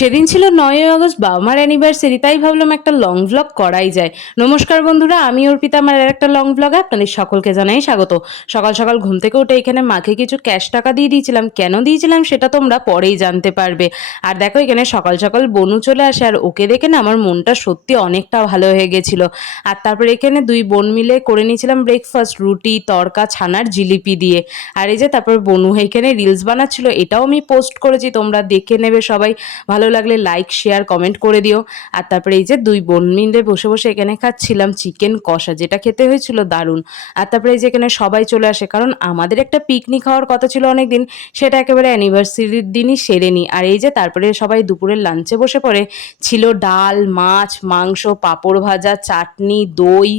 সেদিন ছিল 9ই আগস্ট বাবা মার অ্যানিভার্সারি, তাই ভাবলাম একটা লং ভ্লগ করাই যায়। নমস্কার বন্ধুরা, আমি অর্পিতা, আমার আর একটা লং ভ্লগে আপনাদের সকলকে জানাই স্বাগত। সকাল সকাল ঘুম থেকে উঠে এখানে মাকে কিছু ক্যাশ টাকা দিয়ে দিয়েছিলাম। কেন দিয়েছিলাম সেটা তোমরা পরেই জানতে পারবে। আর দেখো এখানে সকাল সকাল বনু চলে আসে, আর ওকে দেখে না আমার মনটা সত্যি অনেকটা ভালো হয়ে গেছিল। আর তারপরে এখানে দুই বোন মিলে করে নিয়েছিলাম ব্রেকফাস্ট, রুটি তড়কা ছানার জিলিপি দিয়ে। আর এই যে তারপর বনু এখানে রিলস বানাচ্ছিল, এটাও আমি পোস্ট করেছি, তোমরা দেখে নেবে সবাই। ভালো লাগলে লাইক শেয়ার কমেন্ট করে দিও। আর তারপরে এই যে দুই বোন মিলে বসে বসে এখানে খাচ্ছিলাম চিকেন কষা, যেটা খেতে হয়েছিল দারুণ। আর তারপরে এই যে এখানে সবাই চলে আসে, কারণ আমাদের একটা পিকনিক হওয়ার কথা ছিল অনেকদিন, সেটা একেবারে অ্যানিভার্সারির দিনই সেরে নি। আর এই যে তারপরে সবাই দুপুরের লাঞ্চে বসে পড়ে। ছিল ডাল, মাছ, মাংস, পাঁপড় ভাজা, চাটনি, দই,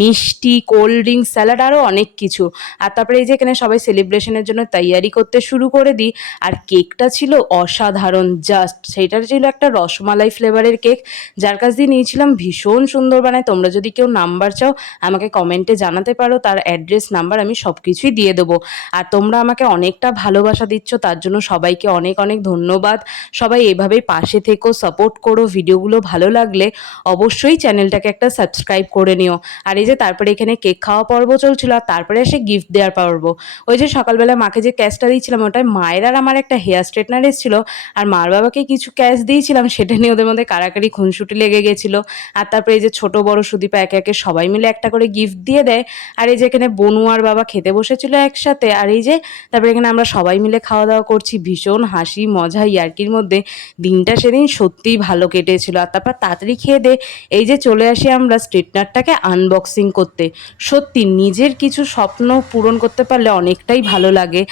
মিষ্টি, কোল্ড ড্রিঙ্কস, স্যালাড, আরও অনেক কিছু। আর তারপরে এই যে এখানে সবাই সেলিব্রেশনের জন্য তৈয়ারি করতে শুরু করে দিই। আর কেকটা ছিল অসাধারণ, জাস্ট সেইটার ছিল একটা রসমালাই ফ্লেভারের কেক, যার কাছ দিয়ে নিয়েছিলাম। ভীষণ সুন্দর বানায়। তোমরা যদি কেউ নাম্বার চাও আমাকে কমেন্টে জানাতে পারো, তার অ্যাড্রেস নাম্বার আমি সব কিছুই দিয়ে দেবো। আর তোমরা আমাকে অনেকটা ভালোবাসা দিচ্ছ, তার জন্য সবাইকে অনেক অনেক ধন্যবাদ। সবাই এভাবেই পাশে থেকো, সাপোর্ট করো। ভিডিওগুলো ভালো লাগলে অবশ্যই চ্যানেলটাকে একটা সাবস্ক্রাইব করে নিও। আর এই যে তারপরে এখানে কেক খাওয়া পর্ব চলছিল, আর তারপরে এসে গিফট দেওয়ার পর্ব। ওই যে সকালবেলা মাকে যে ক্যাশটা দিয়েছিলাম, ওটায় মায়ের আর আমার একটা হেয়ার স্ট্রেটনার এসেছিল, আর মার বাবাকে কিছু ক্যাশ দিয়েছিলাম, সেটা নিয়ে ওদের মধ্যে কাড়াকাড়ি খুনসুটি লেগে গেছিলো। আর তারপরে এই যে ছোট বড় সুদীপা একে একে সবাই মিলে একটা করে গিফট দিয়ে দেয়। আর এই যে এখানে বনু আর বাবা খেতে বসেছিল একসাথে। আর এই যে তারপরে এখানে আমরা সবাই মিলে খাওয়া দাওয়া করছি, ভীষণ হাসি মজা ইয়ার্কির মধ্যে। দিনটা সেদিন সত্যিই ভালো কেটেছিল। আর তারপর তাড়াতাড়ি খেয়ে দে এই যে চলে আসি আমরা স্ট্রেটনারটাকে আনবক্সিং করতে। সত্যি নিজের কিছু স্বপ্ন পূরণ করতে পারলে অনেকটাই ভালো লাগে।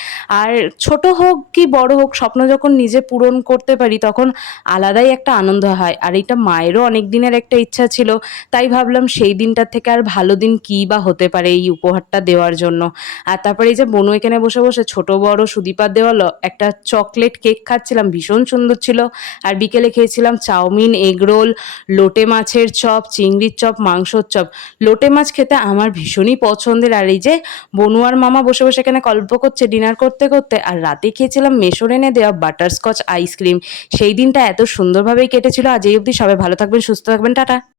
আর ছোট হোক কি বড় হোক, স্বপ্ন যখন নিজে পূরণ করতে পারি তখন আলাদাই একটা আনন্দ হয়। আর এটা মায়েরও অনেক দিনের একটা ইচ্ছা ছিল, তাই ভাবলাম সেই দিনটার থেকে আর ভালো দিন কী বা হতে পারে এই উপহারটা দেওয়ার জন্য। আর তারপরে এই যে বনু এখানে বসে বসে ছোট বড় সুদীপার দেওয়ালো একটা চকলেট কেক খাচ্ছিলাম, ভীষণ সুন্দর ছিল। আর বিকেলে খেয়েছিলাম চাউমিন, এগরোল, লোটে মাছের চপ, চিংড়ির চপ, মাংসর চপ। লোটে মাছ খেতে আমার ভীষণই পছন্দের। আর এই যে বনু আর মামা বসে বসে এখানে গল্প করছে ডিনার করতে করতে। আর রাতে খেয়েছিলাম মেশোর এনে দেওয়া বাটারস্কচ আইসক্রিম। সেই দিনটা এত সুন্দরভাবেই কেটেছিল। আজ এই অবধি, সবাই ভালো থাকবেন, সুস্থ থাকবেন, টাটা।